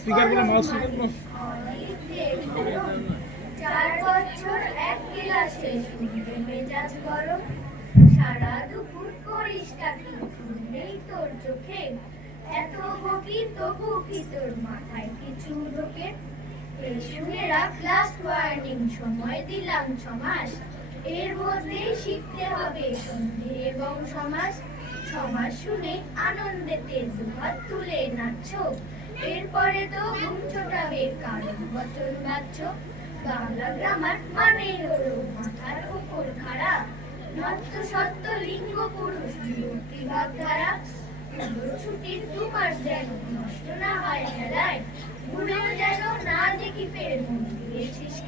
স্পিকারগুলো mouse স্পিকারগুলো। চার বছর এক ক্লাসে শুনতে মেজাজ গরম, সারা দুপুর করিস টাকি নেই তোর চোখে এত বকি, তবু কি তোর মাথায় কিছু ঢোকে? এই শুনে রাখ লাস্ট ওয়ার্নিং সময় দিলাম ছমাস। এর মধ্যেই শিখতে হবে সন্ধি এবং সমাজ সমাজ শুনে আনন্দেতে দুহাত তুলে নাচছ। এরপরে তো ঘুম ছোটাবে কারণ বচন বাচ্চ বাংলা গ্রামার মানে হলো মাথার উপর খাড়া। নত্য সত্য লিঙ্গ পুরুষ বিভক্তি ভাব ধারা পুজোর ছুটির দু মাস যেন নষ্ট না হয় খেলায়। ঘুরেও যেন না দেখি ফের মন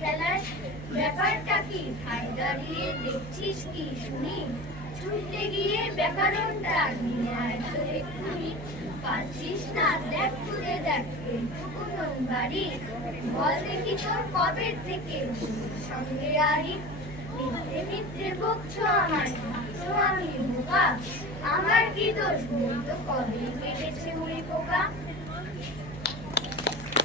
খেলায়। ব্যাপারটা কি ঠাই দাঁড়িয়ে দেখছিস কি শুনি? ছুটতে গিয়ে ব্যাকরণটা নিয়ে আয় তো এক্ষুনি পাচ্ছিস না? দেখ তুলে দেখ। এইটুকু বাড়ি? বল দেখি তোর কবে থেকে? সঙ্গে আরি। মিথ্যে মিথ্যে বকছ আমার ভাবছ আমি বোকা? আমার কি দোষ? বই তো কবে